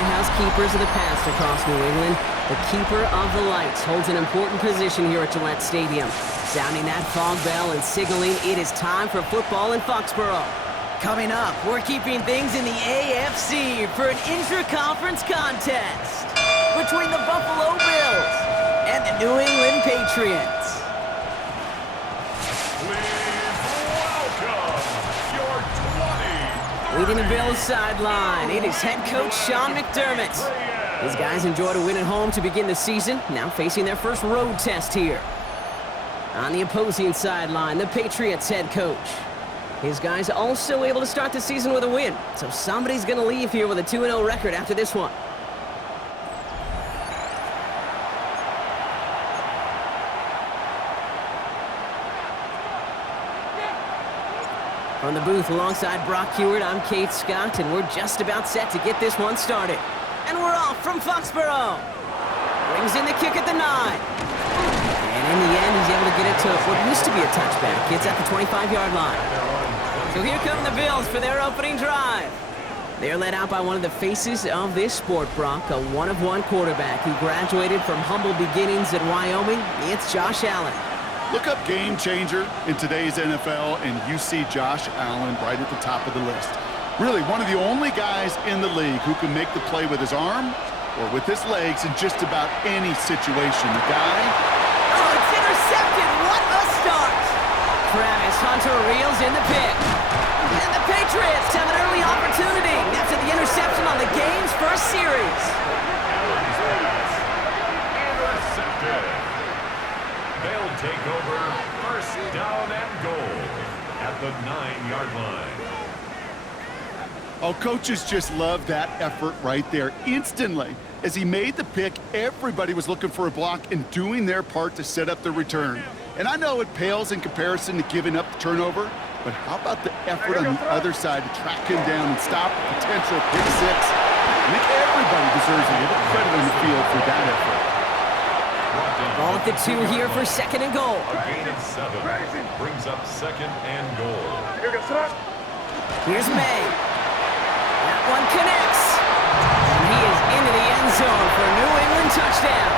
lighthouse keepers of the past across New England, the keeper of the lights holds an important position here at Gillette Stadium, sounding that fog bell and signaling it is time for football in Foxborough. Coming up, we're keeping things in the AFC for an intra-conference contest between the Buffalo Bills and the New England Patriots. Leading the Bills sideline, it is head coach Sean McDermott. His guys enjoyed a win at home to begin the season, now facing their first road test here. On the opposing sideline, the Patriots head coach. His guys also able to start the season with a win, so somebody's going to leave here with a 2-0 record after this one. From the booth alongside Brock Heward, I'm Kate Scott, and we're just about set to get this one started. And we're off from Foxborough. Brings in the kick at the 9. And in the end, he's able to get it to what used to be a touchback. It's at the 25-yard line. So here come the Bills for their opening drive. They're led out by one of the faces of this sport, Brock, a one-of-one quarterback who graduated from humble beginnings at Wyoming. It's Josh Allen. Look up game changer in today's NFL, and you see Josh Allen right at the top of the list. Really, one of the only guys in the league who can make the play with his arm or with his legs in just about any situation. The guy... Oh, it's intercepted. What a start. Travis Hunter reels in the pick. And the Patriots have an early opportunity after the interception on the game's first series. They'll take over first down and goal at the 9-yard line. Oh, coaches just love that effort right there. Instantly, as he made the pick, everybody was looking for a block and doing their part to set up the return. And I know it pales in comparison to giving up the turnover, but how about the effort on the other side to track him down and stop a potential pick six? I think everybody deserves a little credit on the field for that effort. Ball at the 2 here for second and goal. A gain of 7 brings up second and goal. Here's May. That one connects. And he is into the end zone for a New England touchdown.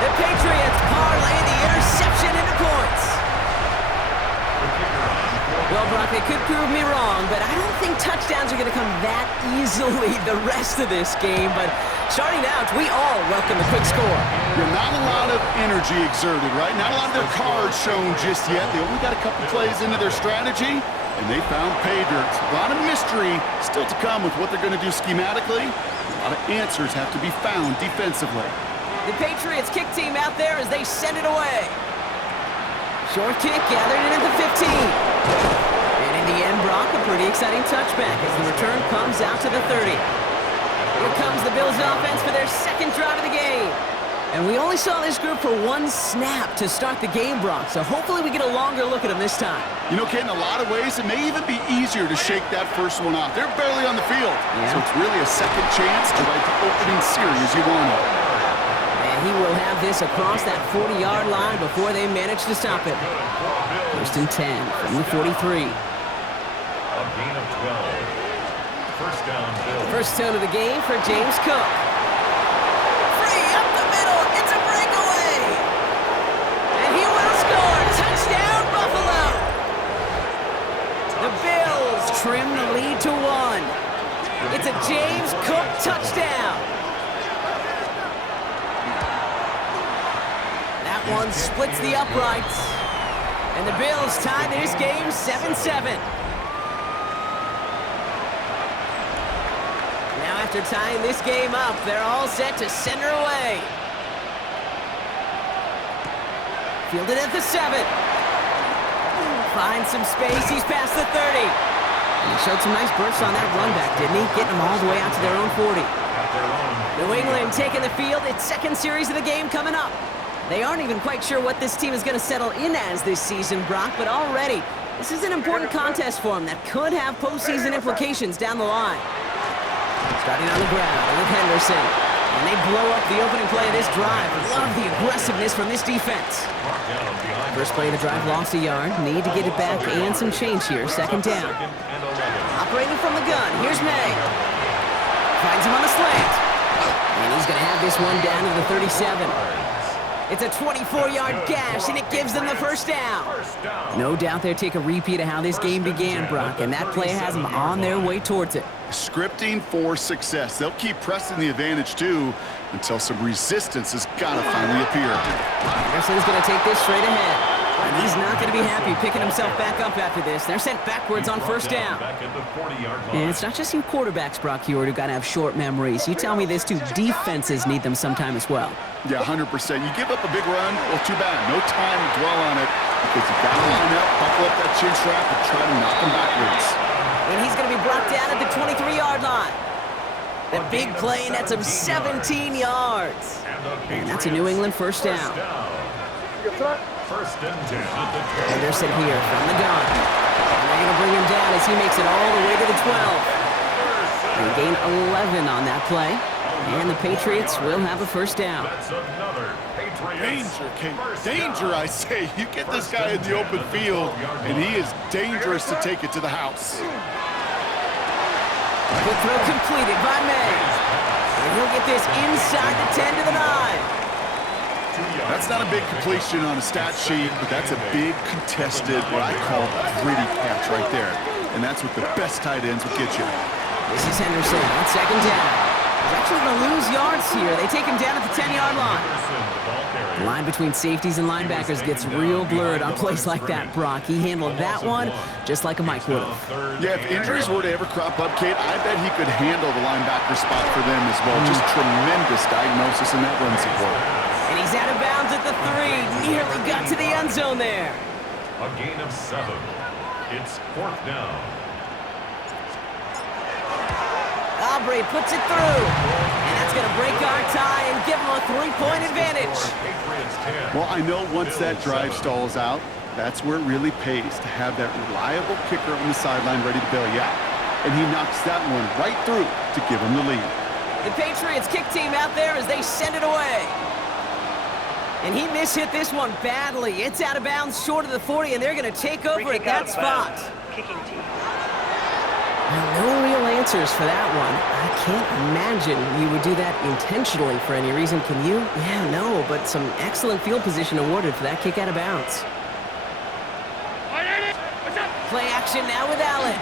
The Patriots parlay the interception into points. Well, Brock, they could prove me wrong, but I don't think touchdowns are going to come that easily the rest of this game. But starting out, we all welcome the quick score. Yeah, not a lot of energy exerted, right? Not a lot of their cards shown just yet. They only got a couple plays into their strategy, and they found pay dirt. A lot of mystery still to come with what they're going to do schematically. A lot of answers have to be found defensively. The Patriots kick team out there as they send it away. Short kick gathered in at the 15. And in the end, Brock, a pretty exciting touchback as the return comes out to the 30. Here comes the Bills offense for their second drive of the game. And we only saw this group for one snap to start the game, Brock, so hopefully we get a longer look at them this time. You know, Kate, in a lot of ways, it may even be easier to shake that first one off. They're barely on the field, so it's really a second chance to write the opening series you wanted. And he will have this across that 40-yard line before they manage to stop it. First and 10 from the 43. A gain of 12. First down, Bills. First down of the game for James Cook. Free up the middle. It's a breakaway. And he will score. Touchdown, Buffalo. The Bills trim the lead to 1. It's a James Cook touchdown. That one splits the uprights. And the Bills tie this game 7-7. After tying this game up, they're all set to send her away. Fielded at the 7. Finds some space. He's past the 30. And he showed some nice bursts on that run back, didn't he? Getting them all the way out to their own 40. New England taking the field. Its second series of the game coming up. They aren't even quite sure what this team is going to settle in as this season, Brock, but already this is an important contest for them that could have postseason implications down the line. Starting on the ground with Henderson. And they blow up the opening play of this drive. Love the aggressiveness from this defense. First play of the drive lost a yard. Need to get it back and some change here. Second down. Operating from the gun. Here's May. Finds him on the slant. this one down to the 37. It's a 24-yard gash, and it gives them the first down. No doubt they'll take a repeat of how this game began, Brock, and that play has them on their way towards it. Scripting for success. They'll keep pressing the advantage, too, until some resistance has got to finally appear. Anderson's going to take this straight ahead. And he's not going to be happy picking himself back up after this. They're sent backwards on first down. And it's not just you quarterbacks, Brock Heward, who got to have short memories. You tell me this, too. Defenses need them sometime as well. Yeah, 100%. You give up a big run, well, too bad. No time to dwell on it because you got to line up, buckle up that chin strap, and try to knock him backwards. And he's going to be brought down at the 23-yard line. That big play nets him 17 yards. And that's a New England first down. First and 10 at the 12. Anderson here from the gun. And they're going to bring him down as he makes it all the way to the 12. They gain 11 on that play. And the Patriots will have a first down. That's another Patriots. Danger, Kate. Danger, I say. You get this guy in the open field, and he is dangerous to take it to the house. Good throw completed by May. And he'll get this inside the 10 to the 9. That's not a big completion on a stat sheet, but that's a big contested, what I call a gritty catch right there. And that's what the best tight ends will get you. This is Henderson on second down. He's actually going to lose yards here. They take him down at the 10-yard line. The line between safeties and linebackers gets real blurred on plays like that, Brock. He handled that one just like a Mike would have. Yeah, if injuries were to ever crop up, Kate, I bet he could handle the linebacker spot for them as well. Just tremendous diagnosis in that run support. And he's out of bounds at the 3. Nearly got to the end zone there. A gain of 7. It's fourth down. Aubrey puts it through. And that's going to break our tie and give him a 3-point advantage. Well, I know once that drive stalls out, that's where it really pays to have that reliable kicker on the sideline ready to bail you out. And he knocks that one right through to give him the lead. The Patriots kick team out there as they send it away. And he mishit this one badly. It's out of bounds short of the 40, and they're going to take over at that spot. No real answers for that one. I can't imagine you would do that intentionally for any reason, can you? Yeah, no, but some excellent field position awarded for that kick out of bounds. Play action now with Allen.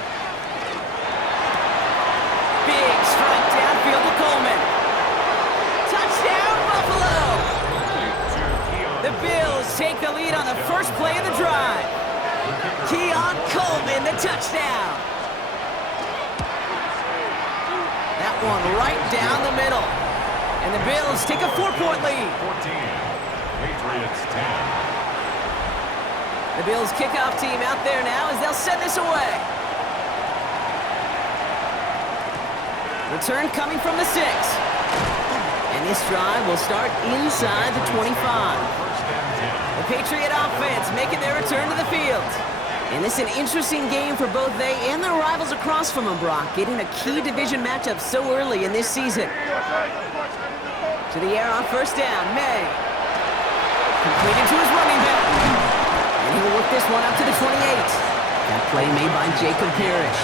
Big strike downfield to Coleman. Touchdown, Buffalo! The Bills take the lead on the first play of the drive. Keon Coleman, the touchdown. That one right down the middle. And the Bills take a 4-point lead. 14. Patriots 10. The Bills kickoff team out there now as they'll send this away. Return coming from the 6. And this drive will start inside the 25. The Patriot offense making their return to the field. And this is an interesting game for both they and their rivals across from them, Brock, getting a key division matchup so early in this season. To the air on first down, May. Completed to his running back. And he'll work this one up to the 28. That play made by Jacob Parrish.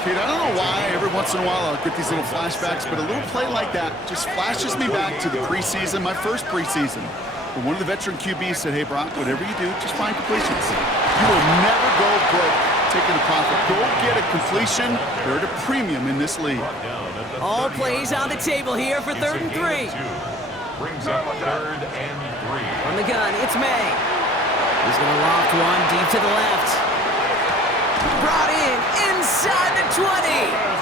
Kid, I don't know why every once in a while I'll get these little flashbacks, but a little play like that just flashes me back to the preseason, my first preseason. When one of the veteran QBs said, hey, Brock, whatever you do, just find completions. You will never go broke taking a profit. Go get a completion. They're at a premium in this league. All plays on the table here for 3rd and 3. Brings up 3rd and 3. From the gun, it's May. He's going to loft one deep to the left. Brought in inside the 20.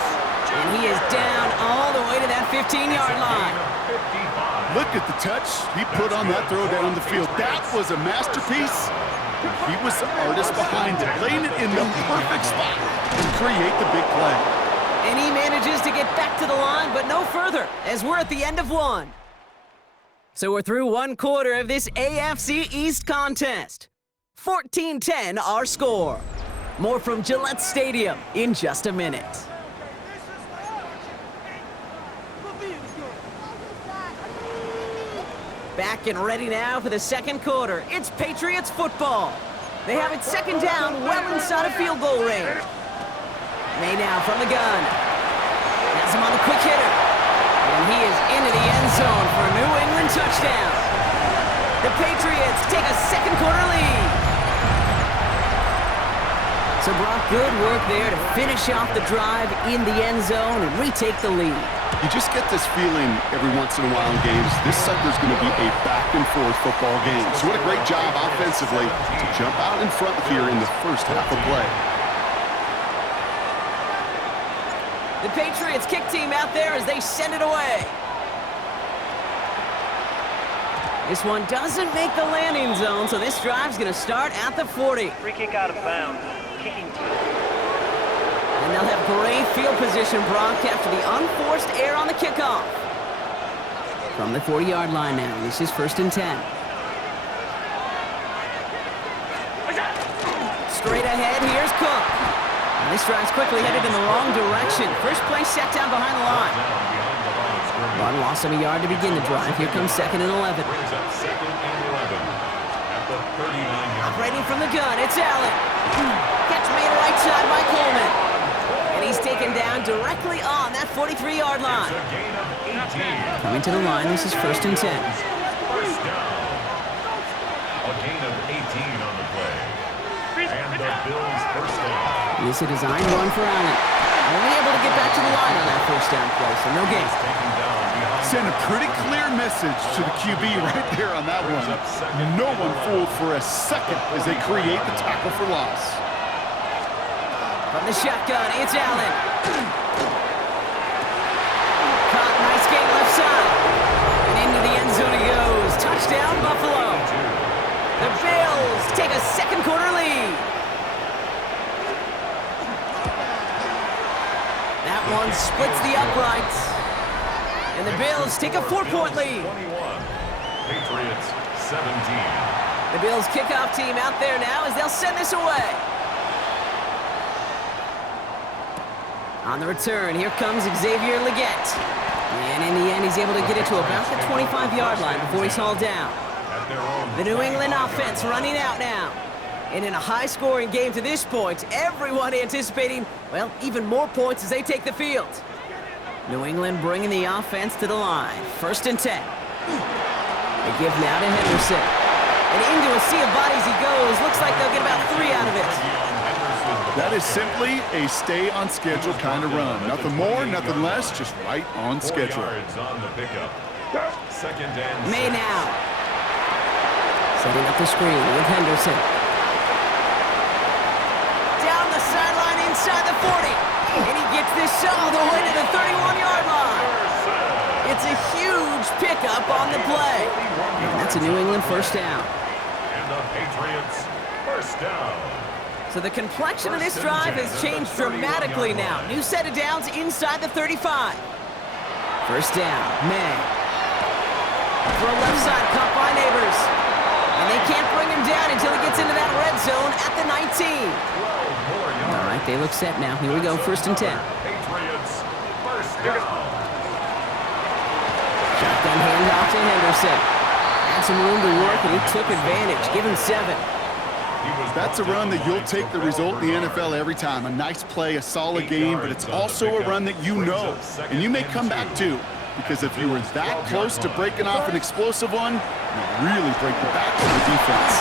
And he is down all the way to that 15-yard line. Look at the touch he put on that throw down the field. That was a masterpiece. He was the artist behind it, laying it in the perfect spot to create the big play. And he manages to get back to the line, but no further, as we're at the end of one. So we're through one quarter of this AFC East contest. 14-10 our score. More from Gillette Stadium in just a minute. Back and ready now for the second quarter. It's Patriots football. They have it second down, well inside of field goal range. May now from the gun. Has him on the quick hitter. And he is into the end touchdown. The Patriots take a second quarter lead. So Brock, good work there to finish off the drive in the end zone and retake the lead. You just get this feeling every once in a while in games, this sucker's going to be a back-and-forth football game. So what a great job offensively to jump out in front here in the first half of play. The Patriots kick team out there as they send it away. This one doesn't make the landing zone, so this drive's going to start at the 40. Free kick out of bounds. Kicking team. And they'll have great field position, Brock, after the unforced error on the kickoff. From the 40-yard line now, this is 1st and 10. Straight ahead, here's Cook. And this drive's quickly headed in the wrong direction. First play set down behind the line. Bud lost him a yard to begin the drive. Here comes 2nd and 11. Operating from the gun, it's Allen. Catch made right side by Coleman. And he's taken down directly on that 43-yard line. Coming to the line, this is 1st and 10. First down. A gain of 18 on the play. And the Bills first down. This is a design run for Allen. Only able to get back to the line on that first down play, so no gain. Send a pretty clear message to the QB right there on that one. No one fooled for a second as they create the tackle for loss. From the shotgun, it's Allen. Caught, nice game left side. And into the end zone he goes. Touchdown, Buffalo. The Bills take a second quarter lead. That one splits the uprights. And the Bills take a 4-point lead. 21. Patriots 17. The Bills kickoff team out there now as they'll send this away. On the return, here comes Xavier Legette. And in the end, he's able to get it to about the 25-yard line before he's hauled down. The New England offense running out now. And in a high-scoring game to this point, everyone anticipating, well, even more points as they take the field. New England bringing the offense to the line. 1st and 10. They give now to Henderson. And into a sea of bodies he goes. Looks like they'll get about 3 out of it. That is simply a stay-on-schedule kind of run. Nothing more, nothing less, just right on schedule. 4 yards on the pickup. 2nd and 6. May now. Setting up the screen with Henderson. Down the sideline inside the 40. And he gets this all the way to the 31-yard line. It's a huge pickup on the play. And that's a New England first down. And the Patriots first down. So the complexion of this drive has changed dramatically now. New set of downs inside the 35. First down, May. Throw left side, caught by Neighbors. And they can't bring him down until he gets into that red zone at the 19. All right, they look set now. Here we go, 1st and 10. Patriots first down. Shotgun handoff to Henderson. Had some room to work, and he took advantage. Give him 7. That's a run that you'll take the result in the NFL every time. A nice play, a solid game, but it's also a run that you know, and you may come back to. Because if you were that close to breaking off an explosive one, you really break the back of the defense.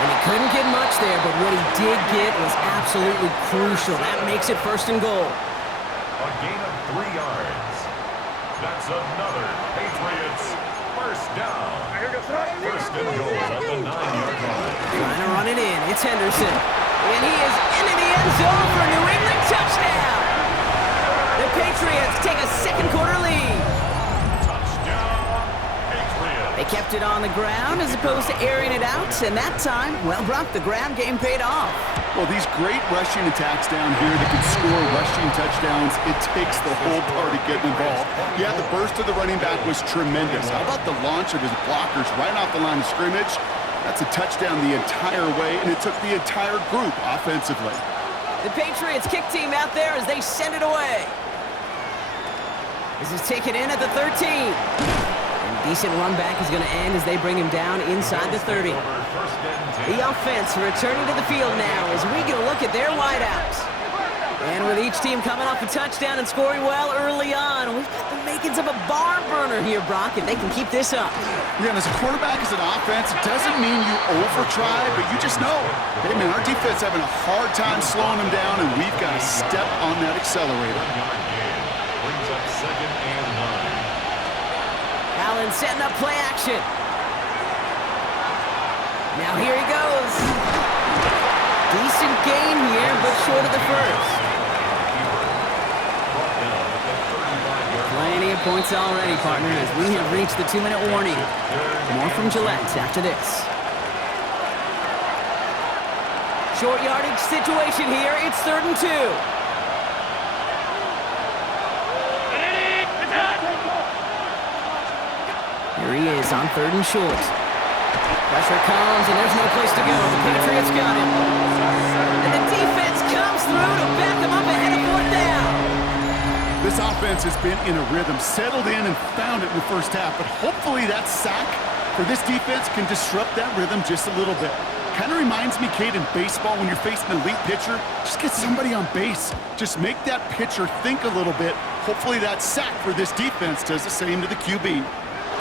And he couldn't get much there, but what he did get was absolutely crucial. That makes it 1st and goal. A gain of 3 yards. That's another Patriots first down. 1st and goal at the 9-yard line. Trying to run it in. It's Henderson. And he is into the end zone for a New England touchdown. The Patriots take a second quarter lead. They kept it on the ground as opposed to airing it out, and that time, well, Brock, the ground game paid off. Well, these great rushing attacks down here that can score rushing touchdowns, it takes the whole party getting involved. Yeah, the burst of the running back was tremendous. How about the launch of his blockers right off the line of scrimmage? That's a touchdown the entire way, and it took the entire group offensively. The Patriots kick team out there as they send it away. This is taken in at the 13. Decent run back is going to end as they bring him down inside the 30. The offense returning to the field now as we get a look at their wideouts. And with each team coming off a touchdown and scoring well early on, we've got the makings of a barn burner burner here, Brock, if they can keep this up. Yeah, and as a quarterback, as an offense, it doesn't mean you over-try, but you just know, hey, man, our defense having a hard time slowing them down, and we've got to step on that accelerator. Brings up 2nd and 9. Allen setting up play action. Now here he goes. Decent gain here, but short of the first. Plenty of points already, partner, as we have reached the 2-minute warning. More from Gillette after this. Short yardage situation here. It's 3rd and 2. Here he is on 3rd and short. Pressure comes, and there's no place to go. The Patriots got him. And the defense comes through to back him up ahead of 4th down. This offense has been in a rhythm, settled in and found it in the first half, but hopefully that sack for this defense can disrupt that rhythm just a little bit. Kind of reminds me, Kate, in baseball, when you're facing an elite pitcher, just get somebody on base. Just make that pitcher think a little bit. Hopefully that sack for this defense does the same to the QB.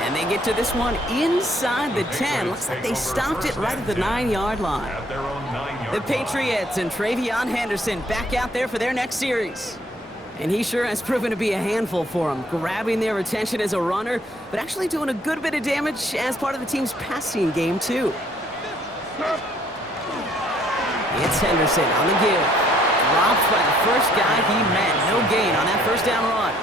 And they get to this one inside the 10. Looks like they stopped it right at the 9-yard line. The Patriots and Travion Henderson back out there for their next series. And he sure has proven to be a handful for them, grabbing their attention as a runner, but actually doing a good bit of damage as part of the team's passing game, too. It's Henderson on the give. Dropped by the first guy he met. No gain on that first down run.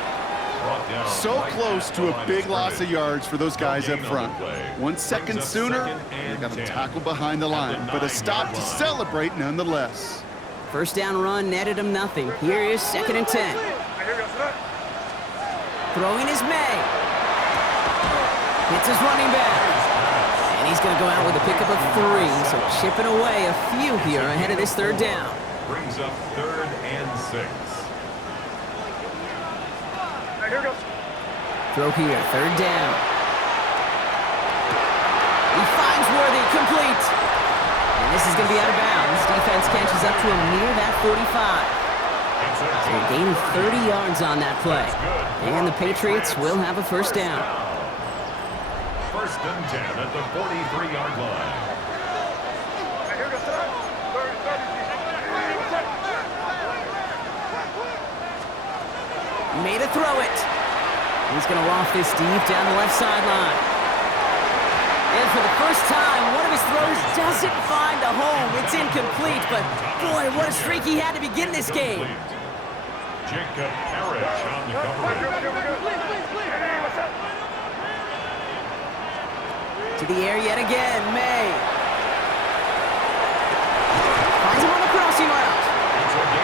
So close to a big loss of yards for those guys up front. 1 second sooner, they got a tackle behind the line, but a stop to celebrate nonetheless. First down run netted him nothing. Here is 2nd and 10. Throwing is May. Hits his running back. And he's going to go out with a pickup of 3, so chipping away a few here ahead of this 3rd down. Brings up 3rd and 6. Throw here, 3rd down. He finds Worthy, complete. And this is going to be out of bounds. Defense catches up to him near that 45. So a gain of 30 yards on that play. And the Patriots will have a first down. 1st and 10 at the 43-yard line. Made a throw it. He's going to loft this deep down the left sideline. And for the first time, one of his throws doesn't find a home. It's incomplete, but boy, what a streak he had to begin this game. Jacob Parrish on the coverage. To the air yet again, May. Finds him on the crossing route.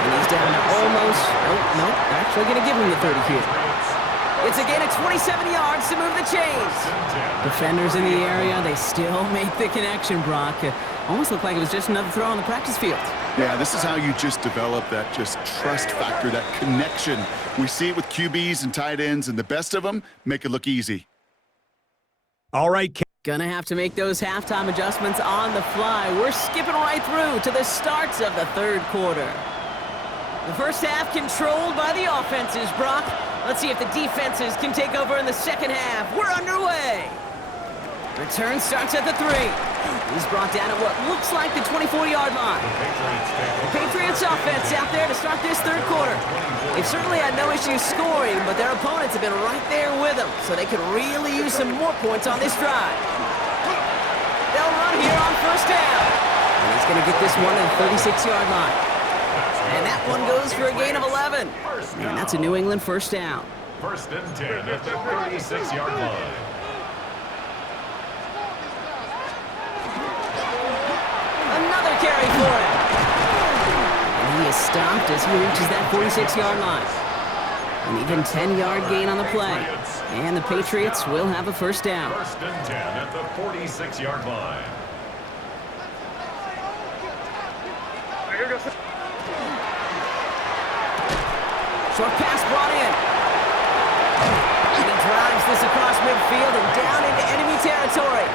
And he's down to almost, nope, they're actually going to give him the 30 here. It's a gain of 27 yards to move the chains. Defenders in the area, they still make the connection, Brock. Almost looked like it was just another throw on the practice field. Yeah, this is how you just develop that just trust factor, that connection. We see it with QBs and tight ends, and the best of them make it look easy. All right, Gonna have to make those halftime adjustments on the fly. We're skipping right through to the starts of the 3rd quarter. The first half controlled by the offenses, Brock. Let's see if the defenses can take over in the 2nd half. We're underway. Return starts at the 3. He's brought down at what looks like the 24-yard line. The Patriots offense out there to start this 3rd quarter. They've certainly had no issues scoring, but their opponents have been right there with them, so they could really use some more points on this drive. They'll run here on 1st down. And he's going to get this one at the 36-yard line. And that one goes for a gain of 11. And that's a New England first down. 1st and 10 at the 36-yard line. Another carry for him. And he is stopped as he reaches that 46-yard line. An even 10-yard gain on the play. And the Patriots will have a first down. 1st and 10 at the 46-yard line. Short pass brought in. And he drives this across midfield and down into enemy territory.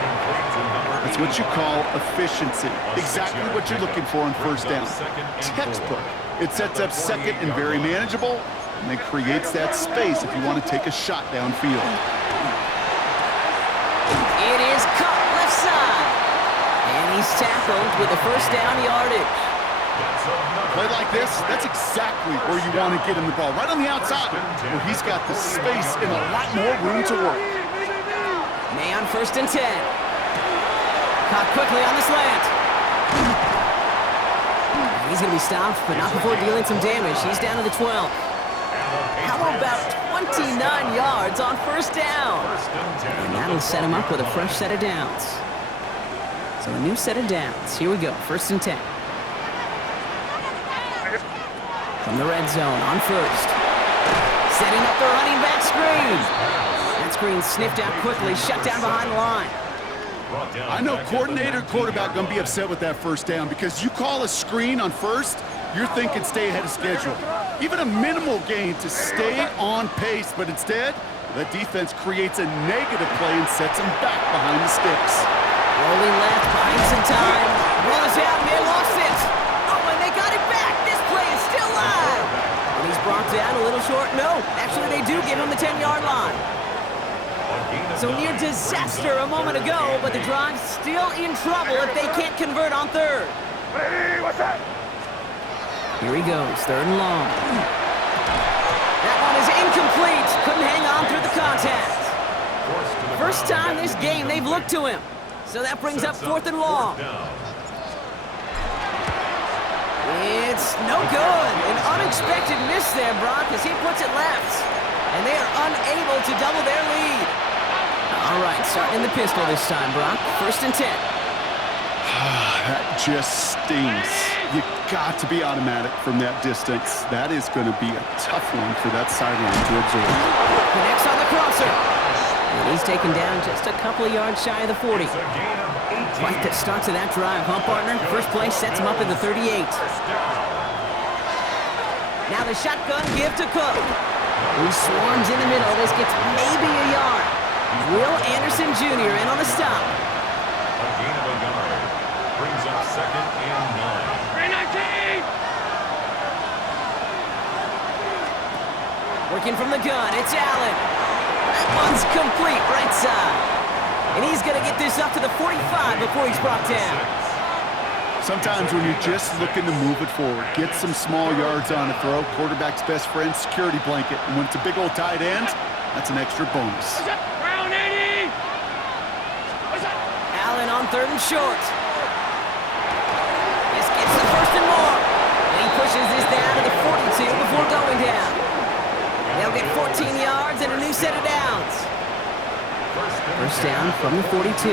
It's what you call efficiency. Exactly what you're looking for on 1st down. Textbook. It sets up 2nd and very manageable, and then creates that space if you want to take a shot downfield. he's tackled with the first down yardage. Play like this, that's exactly where you want to get him the ball. Right on the outside, where he's got the space and a lot more room to work. May on 1st and 10. Caught quickly on the slant. He's going to be stopped, but not before dealing some damage. He's down to the 12. How about 29 yards on 1st down? And that'll set him up with a fresh set of downs. So a new set of downs. Here we go, 1st and 10. From the red zone on 1st. Setting up the running back screen. That screen sniffed out quickly, shut down behind the line. I know coordinator, quarterback going to be upset with that 1st down because you call a screen on 1st, you're thinking stay ahead of schedule. Even a minimal gain to stay on pace, but instead, the defense creates a negative play and sets him back behind the sticks. Rolling left, buying some time. Roll is out, and they lost it. Oh, and they got it back. This play is still live. And he's brought down a little short. No, actually they do give him the 10-yard line. So near disaster a moment ago, but the drive's still in trouble if they can't convert on 3rd. Here he goes, 3rd and long. That one is incomplete. Couldn't hang on through the contact. First time this game they've looked to him. So that brings up 4th and long. It's no good. An unexpected miss there, Brock, as he puts it left. And they are unable to double their lead. All right, starting in the pistol this time, Brock. 1st and 10. That just stings. You got to be automatic from that distance. That is going to be a tough one for that sideline to absorb. Connects on the crosser. And he's taken down just a couple of yards shy of the 40. Quite the start to that drive, huh, partner? First play sets him up in the 38. Now the shotgun give to Cook. He swarms in the middle. This gets maybe a yard. Will Anderson Jr. in on the stop. A gain of a yard. Brings up 2nd and 9. Working from the gun, it's Allen. That one's complete, right side. And he's going to get this up to the 45 before he's brought down. Sometimes when you're just looking to move it forward, get some small yards on a throw, quarterback's best friend, security blanket. And when it's a big old tight end, that's an extra bonus. Allen on 3rd and short. This gets the 1st and more. And he pushes this down to the 42 before going down. They'll get 14 yards and a new set of downs. First down from the 42.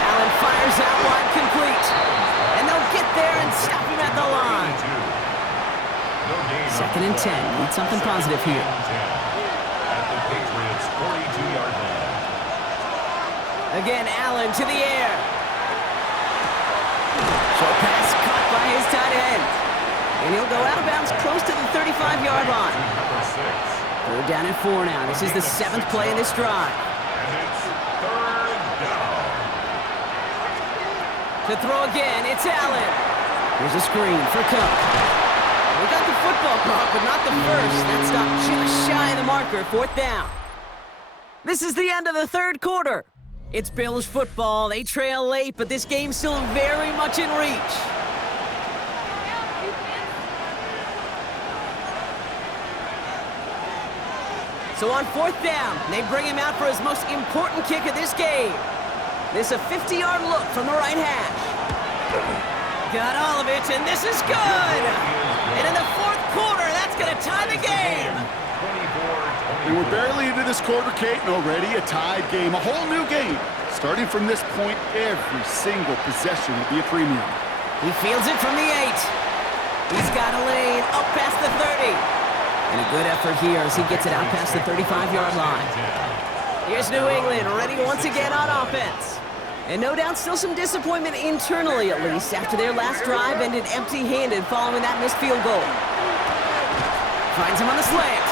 Allen fires out wide, complete. And they'll get there and stop him at the line. 2nd and 10. Need something positive here. At the Patriots' 42-yard line. Again, Allen to the air. Short pass caught by his tight end. And he'll go out of bounds close to the 35-yard line. 3rd down and 4 now. This is the 7th play in this drive. And it's 3rd down. To throw again, it's Allen. Here's a screen for Cook. We got the football caught, but not the first. That stopped just shy of the marker, 4th down. This is the end of the 3rd quarter. It's Bills football. They trail late, but this game's still very much in reach. So on 4th down, they bring him out for his most important kick of this game. This a 50-yard look from the right hash. Got all of it, and this is good! And in the 4th quarter, that's going to tie the game! And we're barely into this quarter, Kate, and already a tied game, a whole new game. Starting from this point, every single possession will be a premium. He fields it from the 8. He's got a lane up past the 30. And a good effort here as he gets it out past the 35-yard line. Here's New England, ready once again on offense. And no doubt still some disappointment internally, at least, after their last drive ended empty-handed following that missed field goal. Finds him on the slant.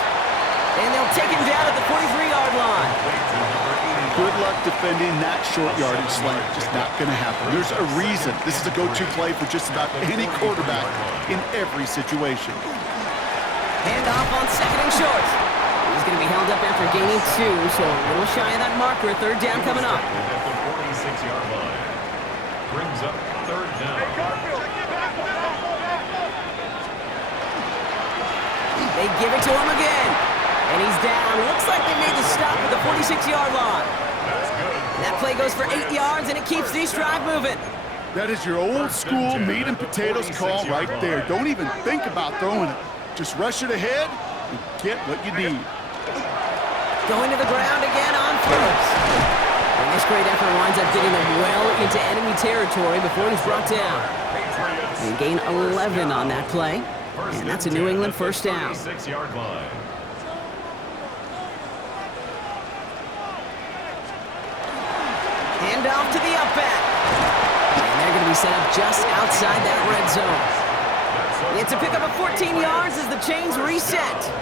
And they'll take him down at the 43-yard line. Good luck defending that short yardage slant. Just not going to happen. There's a reason this is a go-to play for just about any quarterback in every situation. Hand off on 2nd and short. He's going to be held up after gaining 2, so a little shy of that marker. Third down coming up. At the 46-yard line. Brings up third down. They give it to him again. And he's down. Looks like they made the stop at the 46-yard line. That play goes for 8 yards, and it keeps this drive moving. That is your old school meat and potatoes call right there. Don't even think about throwing it. Just rush it ahead and get what you need. Going to the ground again on first. And this great effort winds up getting them well into enemy territory before he's brought down. They gain 11 on that play. And that's a New England first down. 36-yard line. Hand off to the up back. And they're going to be set up just outside that red zone. It's a pickup of 14 yards as the chains reset.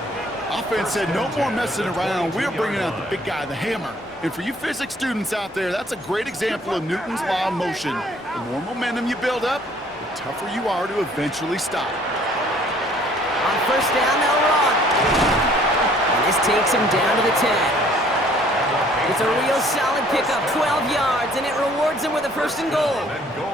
Offense said no more messing around. We're bringing out the big guy, the hammer. And for you physics students out there, that's a great example of Newton's law of motion. The more momentum you build up, the tougher you are to eventually stop. On first down, they'll run. And this takes him down to the 10. It's a real solid pickup, 12 yards, and it rewards him with a first and goal.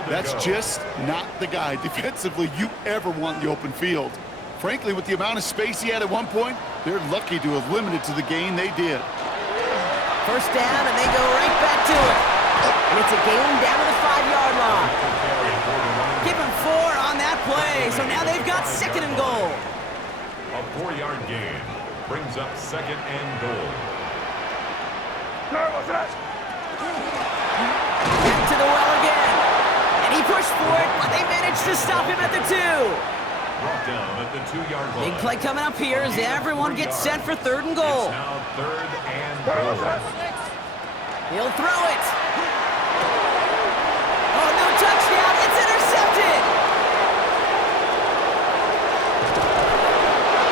That's just not the guy defensively you ever want in the open field. Frankly, with the amount of space he had at one point, they're lucky to have limited to the gain they did. First down, and they go right back to it. And it's a gain down to the 5-yard line. Give him 4 on that play, so now they've got second and goal. A 4-yard gain brings up second and goal. Back to the well again. And he pushed for it, but they managed to stop him at the 2. Brought down at the 2-yard line. Big play coming up here as everyone gets set for third and goal. It's now third and goal. He'll throw it. Oh, no touchdown. It's intercepted.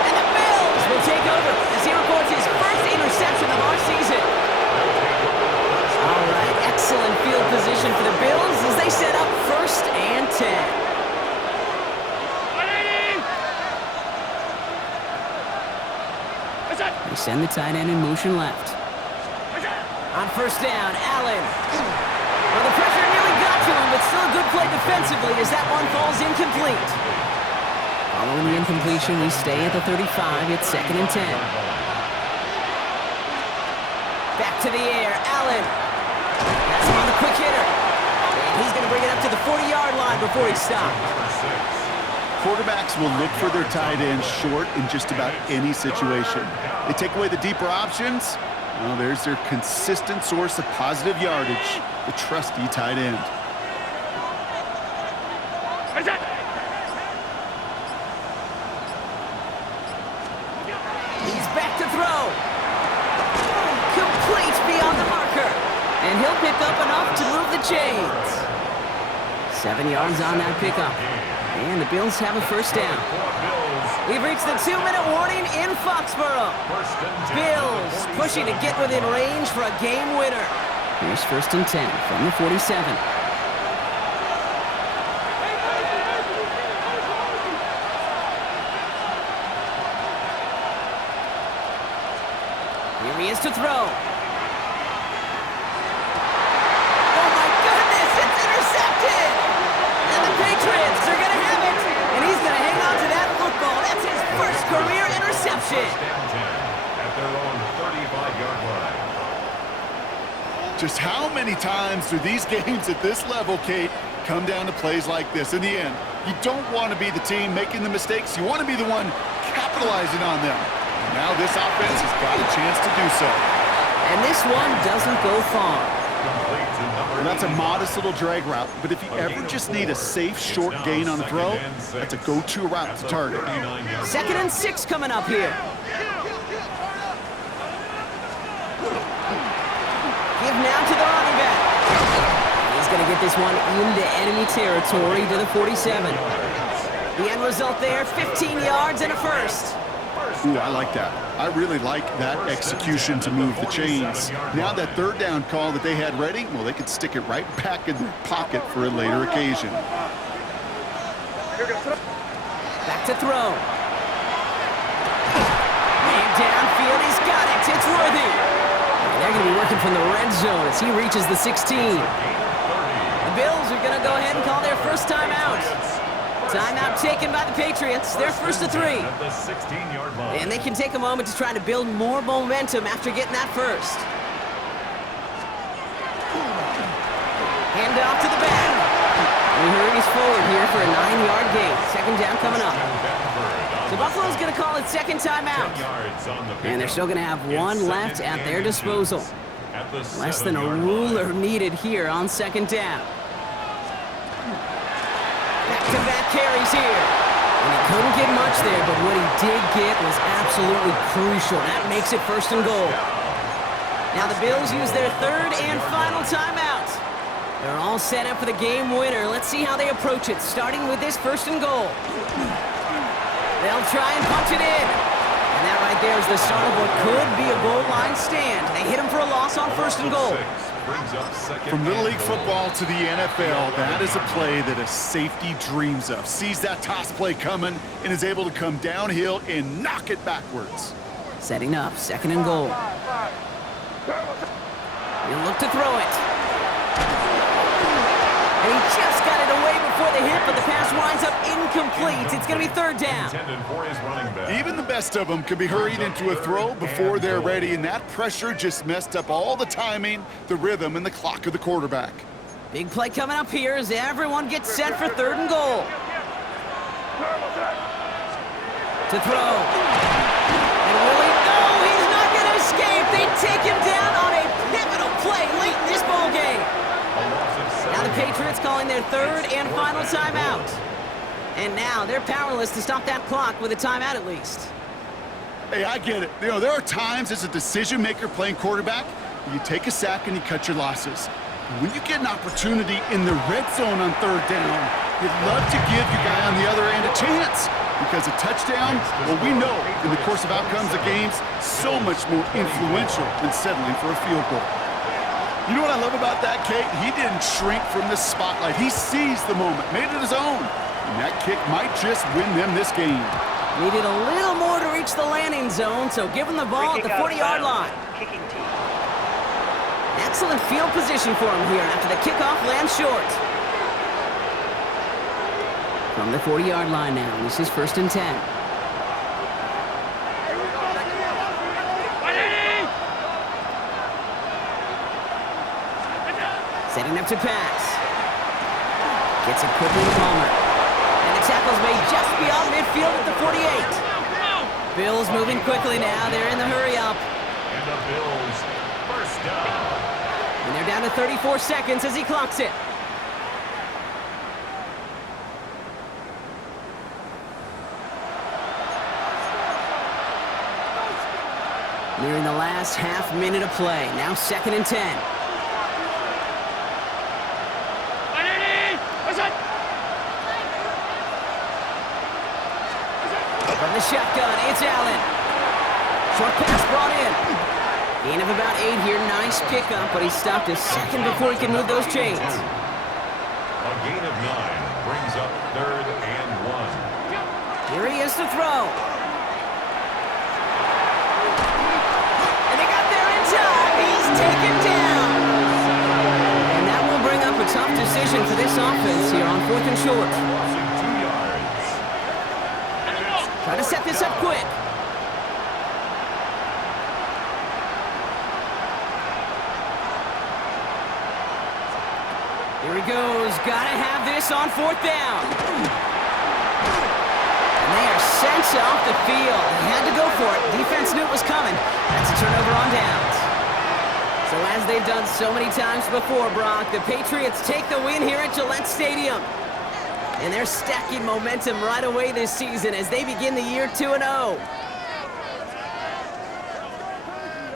And the Bills will take over as he records his first interception of our season. All right, excellent field position for the Bills as they set up first and 10. They send the tight end in motion left. On first down, Allen. Well, the pressure nearly got to him, but still a good play defensively as that one falls incomplete. Following the incompletion, we stay at the 35. It's second and 10. Back to the air, Allen. That's him on the quick hitter. And he's going to bring it up to the 40-yard line before he stops. Quarterbacks will look for their tight ends short in just about any situation. They take away the deeper options. Well, there's their consistent source of positive yardage, the trusty tight end. He's back to throw. Complete beyond the marker. And he'll pick up enough to move the chains. 7 yards on that pickup. And the Bills have a first down. We've reached the 2-minute warning in Foxborough. Bills pushing to get within range for a game winner. Here's first and 10 from the 47. Here he is to throw. Oh my goodness, it's intercepted! And the Patriots are going to have it, and he's going to hang on to that football. That's his first career interception. At their own 35-yard line. Just how many times do these games at this level, Kate, come down to plays like this? In the end, you don't want to be the team making the mistakes. You want to be the one capitalizing on them. And now this offense has got a chance to do so. And this one doesn't go far. And that's a modest little drag route, but if you ever just need a safe, short gain on a throw, that's a go-to route to target. Second and 6 coming up here. Give now to the running back. He's going to get this one into enemy territory to the 47. The end result there, 15 yards and a first. Ooh, I like that. I really like that execution to move the chains. Now that third down call that they had ready, well, they could stick it right back in their pocket for a later occasion. Back to throw. And downfield, he's got It's worthy. And they're going to be working from the red zone as he reaches the 16. The Bills are going to go ahead and call their first timeout. Timeout taken by the Patriots. They're first to 3. At the 16-yard line. And they can take a moment to try to build more momentum after getting that first. Hand off to the back. He hurries forward here for a 9-yard gain. Second down coming up. So Buffalo's going to call it second timeout. And they're still going to have one left at their disposal. Less than a ruler needed here on second down. Back-to-back carries here. And he couldn't get much there, but what he did get was absolutely crucial. That makes it first and goal. Now the Bills use their third and final timeout. They're all set up for the game winner. Let's see how they approach it, starting with this first and goal. They'll try and punch it in. And that right there is the start of what could be a goal line stand. They hit him for a loss on first and goal. From Little League football to the NFL, that is a play that a safety dreams of. Sees that toss play coming and is able to come downhill and knock it backwards. Setting up, second and goal. He'll look to throw it. And he just got it away before the hit, but the pass winds up incomplete. It's going to be third down. Even the best of them can be hurried into a throw before they're ready, and that pressure just messed up all the timing, the rhythm, and the clock of the quarterback. Big play coming up here as everyone gets set for third and goal. To throw. And Willie, no, he's not going to escape. They take him down on a pivotal play late in this ball game. Now the Patriots calling their third and final timeout. And now they're powerless to stop that clock with a timeout at least. Hey, I get it. You know, there are times as a decision maker playing quarterback, you take a sack and you cut your losses. But when you get an opportunity in the red zone on third down, you'd love to give your guy on the other end a chance. Because a touchdown, well, we know in the course of outcomes of games, so much more influential than settling for a field goal. You know what I love about that, Kate? He didn't shrink from the spotlight. He seized the moment, made it his own. And that kick might just win them this game. Needed a little more to reach the landing zone, so give him the ball at the 40-yard line. Kicking team. Excellent field position for him here after the kickoff lands short. From the 40-yard line now, this is first and 10. Setting up to pass. Gets it quickly to Palmer. And the tackle's made just beyond midfield at the 48. Bills moving quickly now. They're in the hurry-up. And the Bills first down. And they're down to 34 seconds as he clocks it. Nearing the last half minute of play. Now second and 10. From the shotgun, it's Allen. Short pass brought in. Gain of about 8 here. Nice pickup, but he stopped a second before he can move those chains. A gain of 9 brings up third and 1. Here he is to throw. And they got there in time. He's taken down. And that will bring up a tough decision for this offense here on fourth and short. Crossing 2 yards. Try to set this up quick. Here he goes. Gotta have this on fourth down. And they are sent off the field. They had to go for it. Defense knew it was coming. That's a turnover on downs. So as they've done so many times before, Brock, the Patriots take the win here at Gillette Stadium. And they're stacking momentum right away this season as they begin the year 2-0.